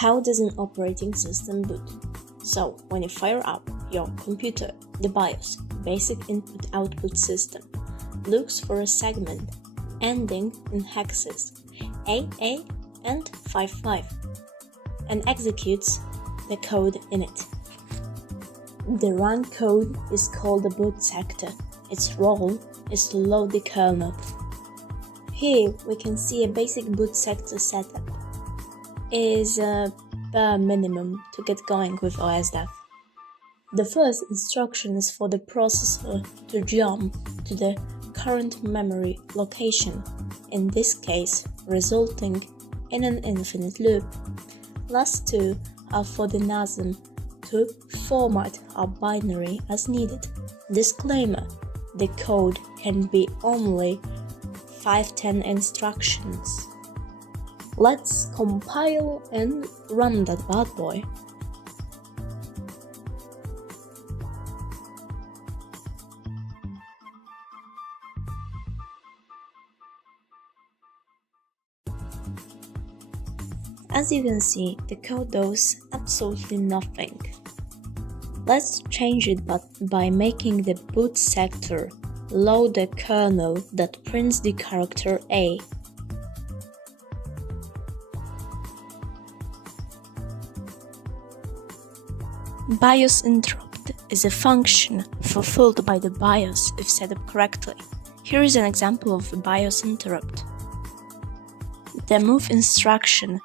How does an operating system boot? So, when you fire up your computer, the BIOS, Basic Input-Output System, looks for a segment ending in hexes AA and 55 and executes the code in it. The run code is called the boot sector. Its role is to load the kernel. Here we can see a basic boot sector setup. It is a bare minimum to get going with OSDev. The first instruction is for the processor to jump to the current memory location, in this case resulting in an infinite loop. Last two are for the NASM to format our binary as needed. Disclaimer: the code can be only 510 instructions. Let's compile and run that bad boy. As you can see, the code does absolutely nothing. Let's change it by making the boot sector load the kernel that prints the character A. BIOS interrupt is a function fulfilled by the BIOS if set up correctly. Here is an example of a BIOS interrupt. The move instruction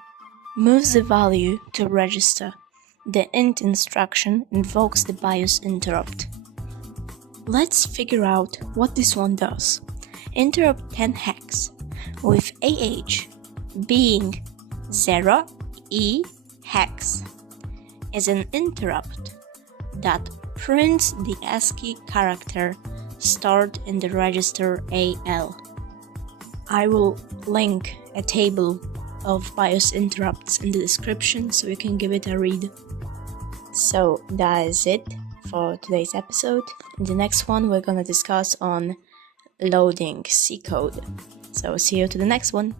moves the value to register. The int instruction invokes the BIOS interrupt. Let's figure out what this one does. Interrupt 10 hex with AH being 0E hex is an interrupt that prints the ASCII character stored in the register AL. I will link a table of BIOS interrupts in the description so you can give it a read. So that is it for today's episode. In the next one we're gonna discuss on loading C code. So see you to the next one.